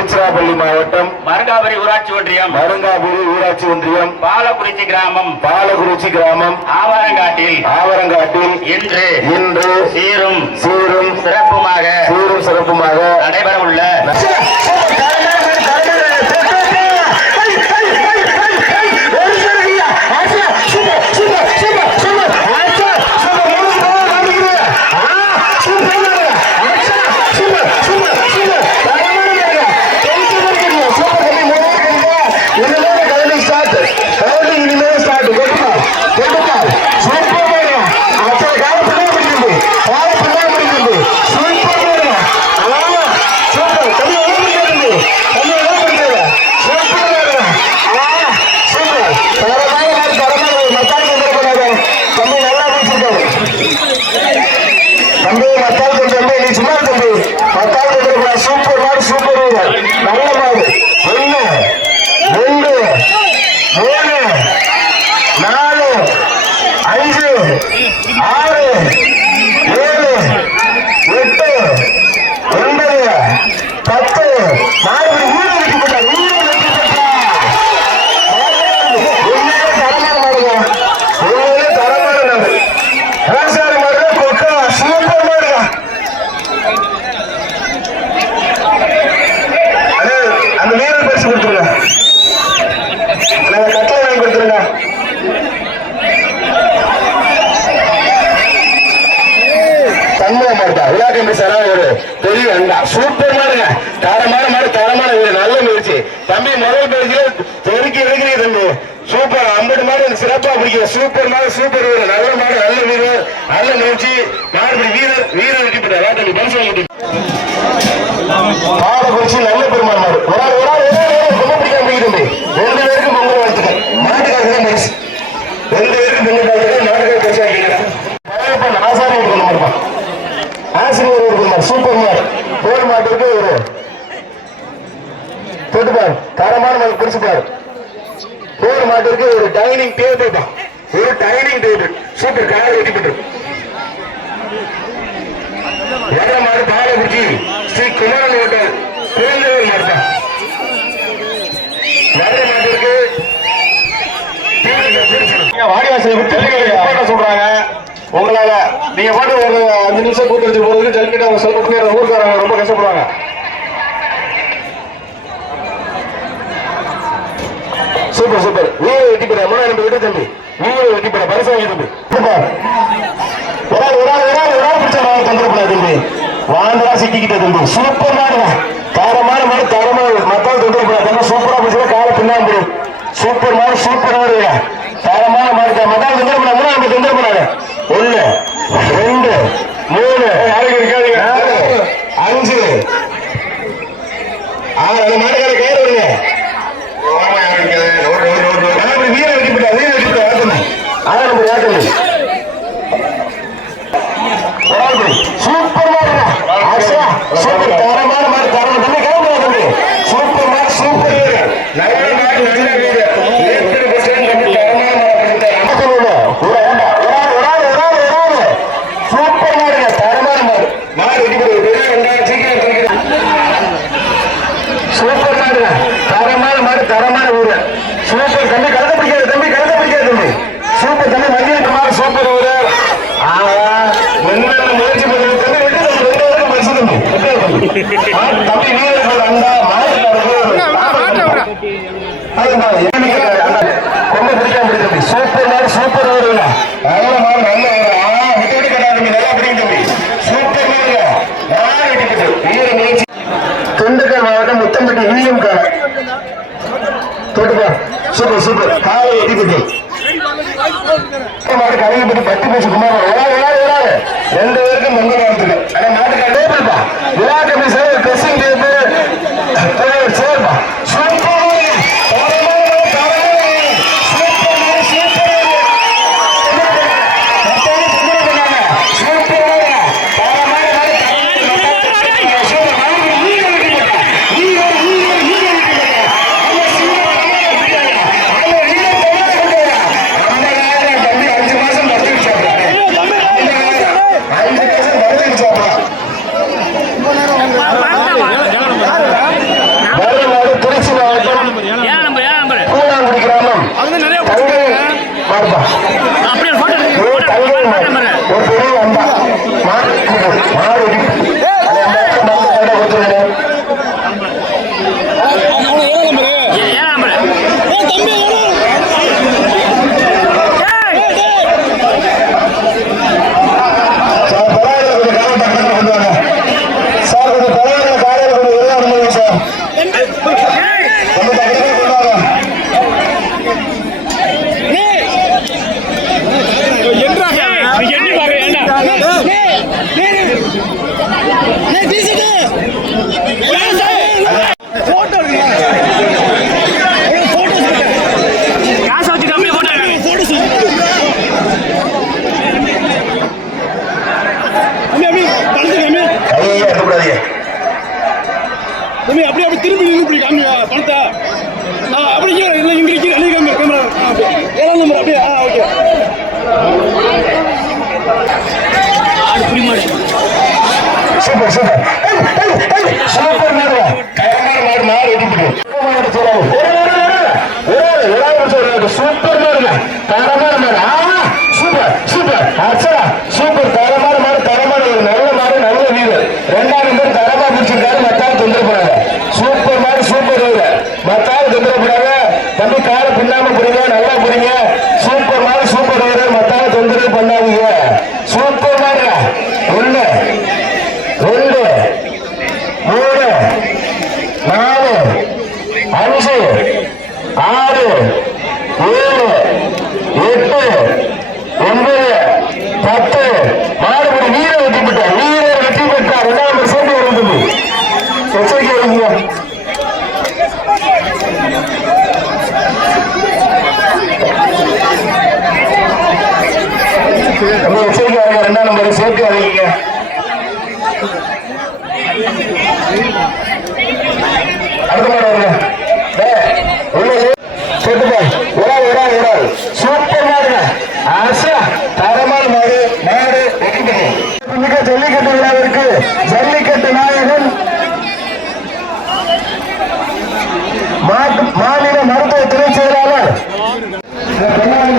திருச்சிராப்பள்ளி மாவட்டம் மருங்காபுரி ஊராட்சி ஒன்றியம். மருங்காபுரி ஊராட்சி ஒன்றியம் பாலக்குறிச்சி கிராமம். பாலகுறிச்சி கிராமம் ஆவாரங்காட்டில். ஆவரங்காட்டில் இன்று இன்று சீரும் சீரும் சிறப்புமாக சீரும் சிறப்புமாக நடைபெற உள்ள தம்பி மத்தால் கொஞ்சம் தம்பி நீ சும்மா இரு தம்பி மத்தால் கொஞ்சம் சூப்பர் மாடு சூப்பர் வீரர் நல்ல மாடு ஒண்ணு ரெண்டு மூணு நாலு அஞ்சு ஆறு ஏழு எட்டு ஒன்பது பத்து நாலு வீடு வெட்டி போட்டா வீடு வெட்டி போட்டா உண்மையிலே தரமான மாடுங்க உண்மையிலே தரமான மாடு விவசாய மாடு கொக்கா சூப்பர் மாடுங்க அண்ணே, அந்த வீரர் பரிசு கொடுத்துருங்க நாங்க கட்டளை வாங்கி கொடுத்துருங்க தன்மையா மாட்டா விழா கம்பி சாரா ஒரு பெரிய அண்டா சூப்பர் மாடுங்க தரமான மாடு தரமான வீடு. நல்ல முயற்சி. தம்பி முதல் பயிற்சியில தெருக்கி எடுக்கிறீங்க தம்பி. சூப்பர் ஐம்பது மாடு எனக்கு சிறப்பா பிடிக்கும். சூப்பர் மாடு சூப்பர் வீடு. நல்ல மாடு நல்ல வீடு. நல்ல முயற்சி. மாடுபடி வீரர் வீரர் வெட்டி போட்டார் தம்பி பரிசு வாங்கிட்டு. பாலக்குறிச்சி நல்ல பெருமாள் மாடு. ஒரு ஆள் ஒரு ஆள் ஒரு ஆள் ரொம்ப பிடிக்காம பிடிக்குது ரெண்டு பேருக்கும் பொங்கல் வாழ்த்துக்கள். மாட்டுக்காக தான் பரிசு ரெண்டு பேருக்கும் பொங்கல் வாழ்த்துக்கள் மாட்டுக்காக பரிசு வாங்கிக்கிறேன் பழையப்பன் ஆசாரி ஒரு மாடுப்பா ஆசிரியர் ஒரு மாடு சூப்பர் மாடு போர் மாட்டுக்கு ஒரு தொட்டுப்பார் பிடிச்சு பாரு மாட்டிற்கு ஒரு டைனிங் டேபிள் தான். ஒரு டைனிங் டேபிள் சூப்பர் கார் வெட்டி போட்டு வர மாடு பாலகுறிச்சி ஸ்ரீ குமாரன் ஹோட்டல் குழந்தைகள் மாடுப்பா வர மாட்டிற்கு வாடிவாசலை சொல்றாங்க. உங்களால நீங்க பாட்டு ஒரு அஞ்சு நிமிஷம் கூட்டு வச்சு போறதுக்கு ஜல்கிட்ட அவங்க சொல்ல ஊருக்காரங்க ரொம்ப கஷ்டப்படுவாங்க. Super super. வீர வெட்டி பெற மூணாயிரம் விட்டு தம்பி. வீர வெட்டி பெற பரிசு வாங்கி தம்பி. சூப்பர். ஒரு ஆள் ஒரு ஆள் ஒரு ஆள் ஒரு ஆள் பிடிச்சா நான் தந்துடக்கூடாது தம்பி. வாண்டரா சிக்கிக்கிட்ட தம்பி. சூப்பர் மாடு தரமான மாடு தரமான மக்கள் தந்துடக்கூடாது தம்பி. சூப்பரா பிடிச்சா கால பின்னாடி சூப்பர் மாடு சூப்பர் மாடு தரமான மாடு மக்கள் தந்துடக்கூடாது மூணாயிரம் தந்துடக்கூடாது ஒண்ணு ரெண்டு மூணு. நாலு, அஞ்சு ஆறு அந்த மாடுகார கயிறு விடுங்க அப்படி வீர வெட்டி போட்டா வீர வெட்டி போட்டா ஆட்டணும் அதான் நம்ம ஆட்டணும் சூப்பர் மாடு ஆசா சூப்பர் தரமான மாடு தரமான தம்பி கிளம்புறா தம்பி சூப்பர் மாடு சூப்பர் வீர நல்ல மாடு நல்ல வீர ஏற்கனவே பசங்க தம்பி தரமான மாடு பண்ணிட்டாரு ஒரு ஆண்டா ஒரு ஆள் ஒரு ஆள் ஒரு ஆள் ஒரு ஆள் சூப்பர் மாடுங்க தரமான மாடு மாடு வெட்டி போடு பெரிய வெங்காயம் சீக்கிரம் தூக்கிடு சூப்பர் மாடு தரமான மாடு தரமான ஊரு சூப்பர் தம்பி கலந்த பிடிக்காது தம்பி கலந்த பிடிக்காது தம்பி சூப்பர் தம்பி மஞ்சள் மாடு சூப்பர் ஊரு என்னென்ன முயற்சி மாடு விட்டு வீர திண்டுக்கல் மாவட்டம் முத்தம்பட்டி சூப்பர் சூப்பர். காலை எடிக்குது பத்து சூப்பர் சூப்பர். சூப்பர் மாடு கயமான மாடு மாடு பத்து